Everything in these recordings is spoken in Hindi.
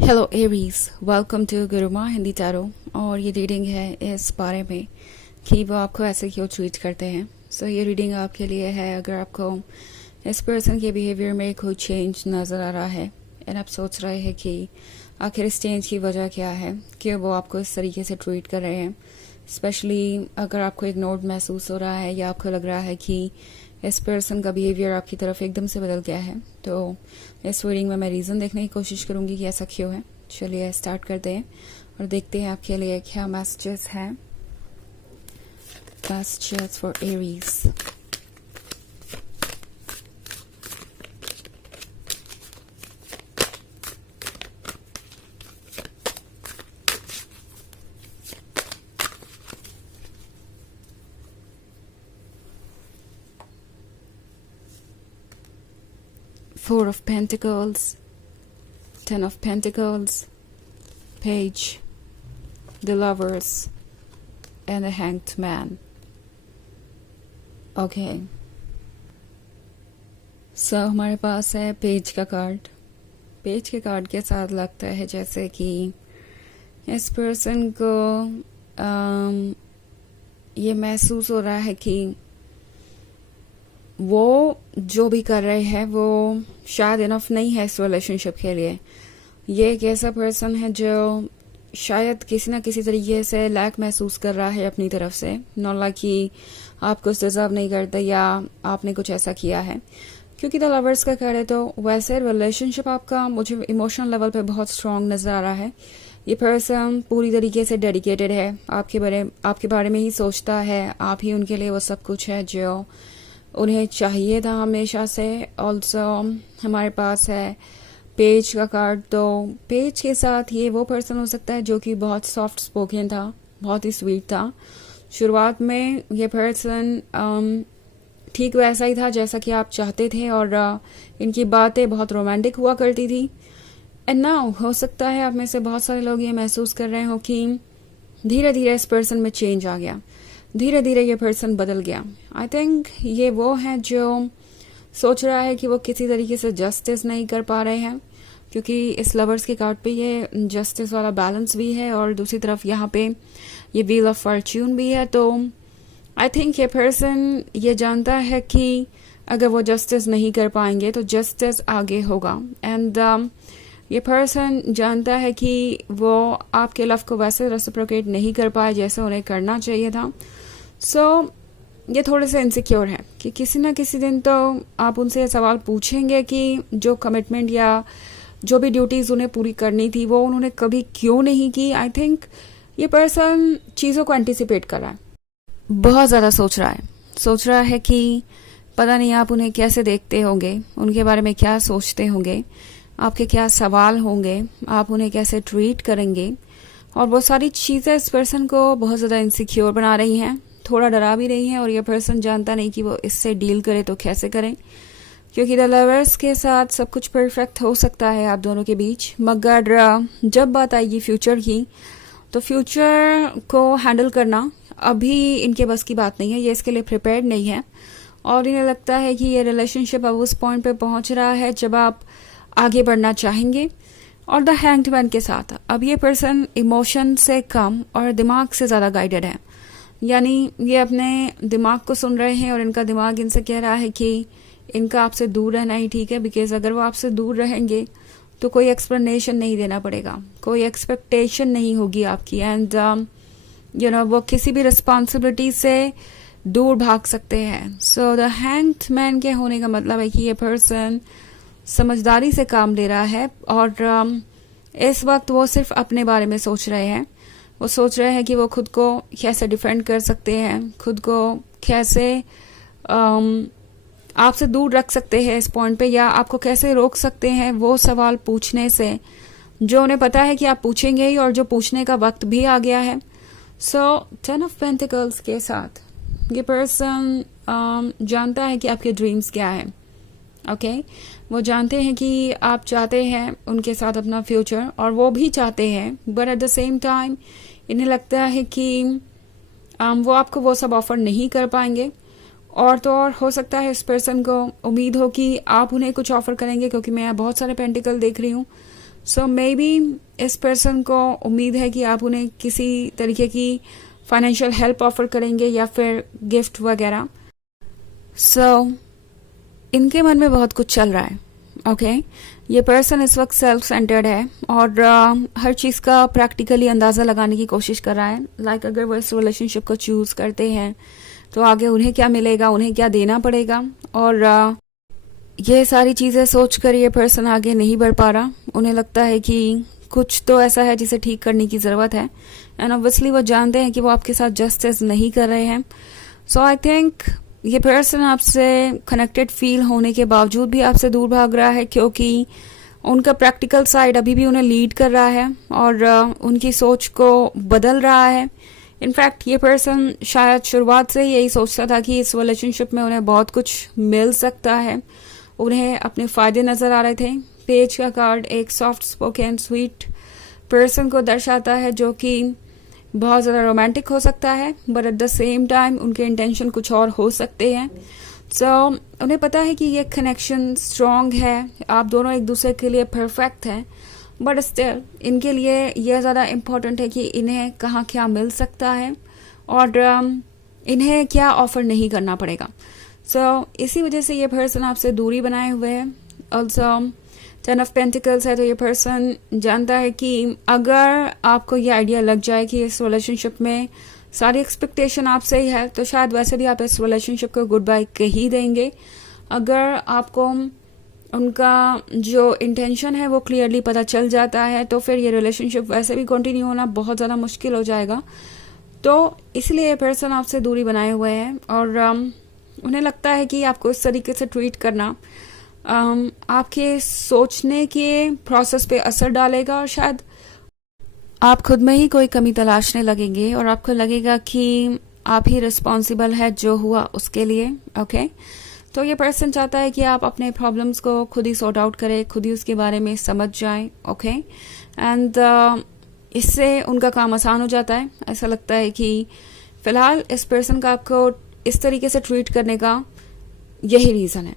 Hello Aries, welcome to Guruma Hindi tarot. और ये रीडिंग है इस बारे में कि वो आपको ऐसे क्यों ट्रीट करते हैं। ये रीडिंग आपके लिए है अगर आपको इस पर्सन के बिहेवियर में कोई चेंज नज़र आ रहा है एंड आप सोच रहे हैं कि आखिर इस चेंज की वजह क्या है कि वो आपको इस तरीके से ट्रीट कर रहे हैं। स्पेशली अगर आपको इग्नोर्ड महसूस हो रहा है या आपको लग रहा है कि इस पर्सन का बिहेवियर आपकी तरफ एकदम से बदल गया है, तो इस रीडिंग में मैं रीज़न देखने की कोशिश करूंगी कि ऐसा क्यों है। चलिए स्टार्ट करते हैं और देखते हैं आपके लिए क्या मैसेजेस हैं। Messages for Aries. Four of Pentacles, Ten of Pentacles, Page, the Lovers, and the Hanged Man. Okay. हमारे पास है पेज का कार्ड। पेज के कार्ड के साथ लगता है जैसे कि इस पर्सन को ये महसूस हो रहा है कि वो जो भी कर रहे हैं वो शायद इनफ नहीं है इस रिलेशनशिप के लिए। ये एक ऐसा पर्सन है जो शायद किसी ना किसी तरीके से लैक महसूस कर रहा है अपनी तरफ से, नॉट कि आप कुछ डिजर्व नहीं करते या आपने कुछ ऐसा किया है। क्योंकि द लवर्स का कह रहे तो वैसे रिलेशनशिप आपका मुझे इमोशनल लेवल पे बहुत स्ट्रांग नजर आ रहा है। ये पर्सन पूरी तरीके से डेडिकेटेड है, आपके बारे में ही सोचता है, आप ही उनके लिए वो सब कुछ है जो उन्हें चाहिए था हमेशा से। ऑल्सो हमारे पास है पेज का कार्ड, तो पेज के साथ ये वो पर्सन हो सकता है जो कि बहुत सॉफ्ट स्पोकन था, बहुत ही स्वीट था। शुरुआत में ये पर्सन ठीक वैसा ही था जैसा कि आप चाहते थे और इनकी बातें बहुत रोमांटिक हुआ करती थी। एंड नाउ हो सकता है आप में से बहुत सारे लोग ये महसूस कर रहे हो कि धीरे धीरे इस पर्सन में चेंज आ गया, धीरे धीरे ये पर्सन बदल गया। आई थिंक ये वो है जो सोच रहा है कि वो किसी तरीके से जस्टिस नहीं कर पा रहे हैं, क्योंकि इस लवर्स के कार्ड पे ये जस्टिस वाला बैलेंस भी है और दूसरी तरफ यहाँ पे ये व्हील ऑफ फॉर्च्यून भी है। तो आई थिंक ये पर्सन ये जानता है कि अगर वो जस्टिस नहीं कर पाएंगे तो जस्टिस आगे होगा। एंड ये पर्सन जानता है कि वो आपके लव को वैसे रेसिप्रोकेट नहीं कर पाए जैसे उन्हें करना चाहिए था। ये थोड़े से इनसिक्योर है कि किसी ना किसी दिन तो आप उनसे सवाल पूछेंगे कि जो कमिटमेंट या जो भी ड्यूटीज उन्हें पूरी करनी थी वो उन्होंने कभी क्यों नहीं की। आई थिंक ये पर्सन चीज़ों को एंटिसिपेट कर रहा है, बहुत ज़्यादा सोच रहा है कि पता नहीं आप उन्हें कैसे देखते होंगे, उनके बारे में क्या सोचते होंगे, आपके क्या सवाल होंगे, आप उन्हें कैसे ट्रीट करेंगे। और वो सारी चीज़ें इस पर्सन को बहुत ज़्यादा इनसिक्योर बना रही हैं, थोड़ा डरा भी रही हैं। और ये पर्सन जानता नहीं कि वो इससे डील करे तो कैसे करें, क्योंकि द लवर्स के साथ सब कुछ परफेक्ट हो सकता है आप दोनों के बीच, मगर जब बात आएगी फ्यूचर की तो फ्यूचर को हैंडल करना अभी इनके बस की बात नहीं है, ये इसके लिए प्रिपेयर्ड नहीं है। और इन्हें लगता है कि ये रिलेशनशिप अब उस पॉइंट पे पहुंच रहा है जब आप आगे बढ़ना चाहेंगे। और द हैंग्ड मैन के साथ अब ये पर्सन इमोशन से कम और दिमाग से ज़्यादा गाइडेड है, यानी ये अपने दिमाग को सुन रहे हैं और इनका दिमाग इनसे कह रहा है कि इनका आपसे दूर रहना ही ठीक है। बिकॉज अगर वो आपसे दूर रहेंगे तो कोई एक्सप्लेनेशन नहीं देना पड़ेगा, कोई एक्सपेक्टेशन नहीं होगी आपकी। एंड वो किसी भी रिस्पॉन्सिबिलिटी से दूर भाग सकते हैं। सो द हैंग्ड मैन के होने का मतलब है कि ये पर्सन समझदारी से काम ले रहा है और इस वक्त वो सिर्फ अपने बारे में सोच रहे हैं। वो सोच रहे हैं कि वो खुद को कैसे डिफेंड कर सकते हैं, खुद को कैसे आपसे दूर रख सकते हैं इस पॉइंट पे, या आपको कैसे रोक सकते हैं वो सवाल पूछने से जो उन्हें पता है कि आप पूछेंगे ही और जो पूछने का वक्त भी आ गया है। टेन ऑफ पेंटिकल्स के साथ ये पर्सन जानता है कि आपके ड्रीम्स क्या है। ओके वो जानते हैं कि आप चाहते हैं उनके साथ अपना फ्यूचर और वो भी चाहते हैं, but at the same time इन्हें लगता है कि वो आपको वो सब ऑफर नहीं कर पाएंगे। और तो और हो सकता है इस पर्सन को उम्मीद हो कि आप उन्हें कुछ ऑफर करेंगे, क्योंकि मैं बहुत सारे पेंटिकल देख रही हूँ। सो मे बी इस पर्सन को उम्मीद है कि आप उन्हें किसी तरीके की फाइनेंशियल हेल्प ऑफर करेंगे या फिर गिफ्ट वगैरह. सो इनके मन में बहुत कुछ चल रहा है. ओके ये पर्सन इस वक्त सेल्फ सेंटर्ड है और हर चीज़ का प्रैक्टिकली अंदाज़ा लगाने की कोशिश कर रहा है. लाइक अगर वो इस रिलेशनशिप को चूज़ करते हैं तो आगे उन्हें क्या मिलेगा, उन्हें क्या देना पड़ेगा, और ये सारी चीज़ें सोच कर ये पर्सन आगे नहीं बढ़ पा रहा. उन्हें लगता है कि कुछ तो ऐसा है जिसे ठीक करने की ज़रूरत है. एंड ऑब्वियसली वो जानते हैं कि वो आपके साथ जस्टिस नहीं कर रहे हैं. सो आई थिंक ये पर्सन आपसे कनेक्टेड फील होने के बावजूद भी आपसे दूर भाग रहा है, क्योंकि उनका प्रैक्टिकल साइड अभी भी उन्हें लीड कर रहा है और उनकी सोच को बदल रहा है. इनफैक्ट ये पर्सन शायद शुरुआत से यही सोचता था कि इस रिलेशनशिप में उन्हें बहुत कुछ मिल सकता है. उन्हें अपने फ़ायदे नज़र आ रहे थे. पेज का कार्ड एक सॉफ्ट स्पोकन स्वीट पर्सन को दर्शाता है जो कि बहुत ज़्यादा रोमांटिक हो सकता है, but at the same time उनके इंटेंशन कुछ और हो सकते हैं. सो उन्हें पता है कि ये कनेक्शन स्ट्रॉन्ग है, आप दोनों एक दूसरे के लिए परफेक्ट हैं, बट स्टिल इनके लिए यह ज़्यादा इम्पोर्टेंट है कि इन्हें कहाँ क्या मिल सकता है और इन्हें क्या ऑफर नहीं करना पड़ेगा. सो इसी वजह से ये पर्सन आपसे दूरी बनाए हुए है. ऑल्सो 10 ऑफ पेंटिकल्स है, तो ये पर्सन जानता है कि अगर आपको ये आइडिया लग जाए कि इस रिलेशनशिप में सारी एक्सपेक्टेशन आपसे ही है, तो शायद वैसे भी आप इस रिलेशनशिप को गुड बाय कह ही देंगे. अगर आपको उनका जो इंटेंशन है वो क्लियरली पता चल जाता है, तो फिर ये रिलेशनशिप वैसे भी कंटिन्यू होना बहुत ज़्यादा मुश्किल हो जाएगा. तो इसलिए ये पर्सन आपसे दूरी बनाए हुए हैं और उन्हें लगता है कि आपको इस तरीके से ट्रीट करना आपके सोचने के प्रोसेस पे असर डालेगा और शायद आप खुद में ही कोई कमी तलाशने लगेंगे और आपको लगेगा कि आप ही रिस्पॉन्सिबल है जो हुआ उसके लिए. ओके तो ये पर्सन चाहता है कि आप अपने प्रॉब्लम्स को खुद ही सॉर्ट आउट करें, खुद ही उसके बारे में समझ जाएं. ओके एंड इससे उनका काम आसान हो जाता है. ऐसा लगता है कि फिलहाल इस पर्सन का आपको इस तरीके से ट्रीट करने का यही रीज़न है.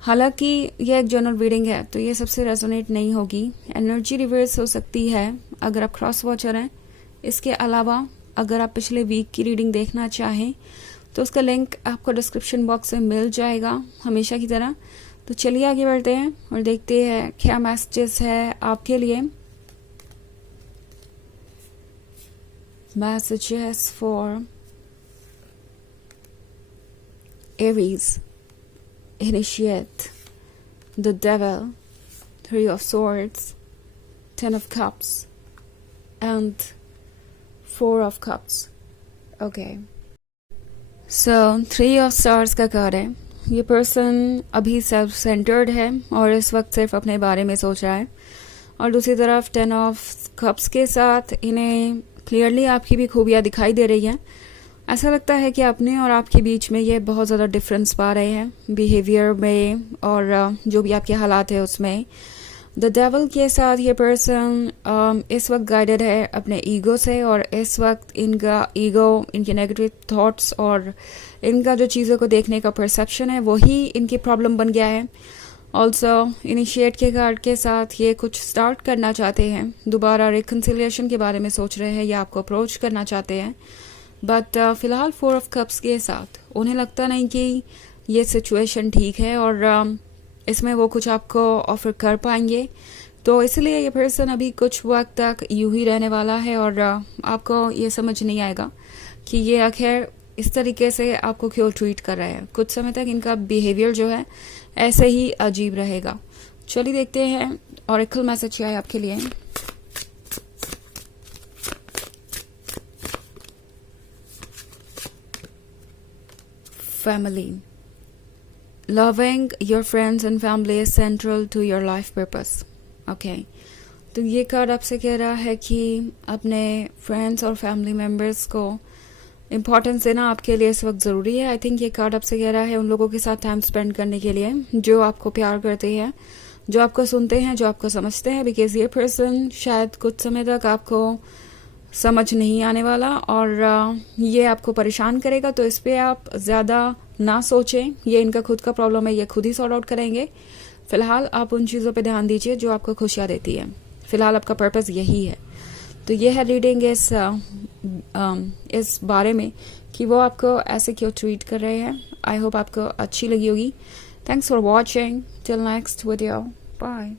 हालांकि यह एक जनरल रीडिंग है तो ये सबसे रेजोनेट नहीं होगी. एनर्जी रिवर्स हो सकती है अगर आप क्रॉस वॉचर हैं. इसके अलावा अगर आप पिछले वीक की रीडिंग देखना चाहें तो उसका लिंक आपको डिस्क्रिप्शन बॉक्स में मिल जाएगा हमेशा की तरह. तो चलिए आगे बढ़ते हैं और देखते हैं क्या मैसेजेस है आपके लिए. Messages for Aries. Initiate, the Devil, 3 of Swords, 10 of Cups, and 4 of Cups. Okay. So 3 of Swords का कार्ड है. ये पर्सन अभी सेल्फ सेंटर्ड है और इस वक्त सिर्फ अपने बारे में सोच रहा है, और दूसरी तरफ 10 ऑफ कप्स के साथ इन्हें क्लियरली आपकी भी खूबियाँ दिखाई दे रही हैं. ऐसा लगता है कि अपने और आपके बीच में ये बहुत ज़्यादा डिफरेंस पा रहे हैं बिहेवियर में और जो भी आपके हालात है उसमें. द डेविल के साथ ये पर्सन इस वक्त गाइडेड है अपने ईगो से, और इस वक्त इनका ईगो, इनके नेगेटिव थॉट्स और इनका जो चीज़ों को देखने का परसेप्शन है वही इनकी प्रॉब्लम बन गया है. ऑल्सो इनिशिएट के कार्ड के साथ ये कुछ स्टार्ट करना चाहते हैं, दोबारा रिकन्सिलिएशन के बारे में सोच रहे हैं या आपको अप्रोच करना चाहते हैं, बट फिलहाल 4 ऑफ कप्स के साथ उन्हें लगता नहीं कि ये सिचुएशन ठीक है और इसमें वो कुछ आपको ऑफर कर पाएंगे. तो इसलिए ये पर्सन अभी कुछ वक्त तक यूं ही रहने वाला है और आपको ये समझ नहीं आएगा कि ये आखिर इस तरीके से आपको क्यों ट्रीट कर रहे हैं. कुछ समय तक इनका बिहेवियर जो है ऐसे ही अजीब रहेगा. चलिए देखते हैं ऑरेकल मैसेज क्या है आपके लिए. Family. Loving your friends and family is central to your life purpose. Okay. तो ये कार्ड आपसे कह रहा है कि अपने फ्रेंड्स और फैमिली मेम्बर्स को इम्पोर्टेंस देना आपके लिए इस वक्त ज़रूरी है. आई थिंक ये कार्ड आपसे कह रहा है उन लोगों के साथ टाइम स्पेंड करने के लिए जो आपको प्यार करते हैं, जो आपको सुनते हैं, जो आपको समझते हैं. बिकॉज ये पर्सन शायद कुछ समय तक आपको समझ नहीं आने वाला और ये आपको परेशान करेगा. तो इस पे आप ज़्यादा ना सोचें, ये इनका खुद का प्रॉब्लम है, ये खुद ही सॉर्ट आउट करेंगे. फिलहाल आप उन चीज़ों पे ध्यान दीजिए जो आपको खुशियाँ देती है. फिलहाल आपका पर्पस यही है। तो ये है रीडिंग इस बारे में कि वो आपको ऐसे क्यों ट्रीट कर रहे हैं। आई होप आपको अच्छी लगी होगी। Thanks for watching. Till next video, bye.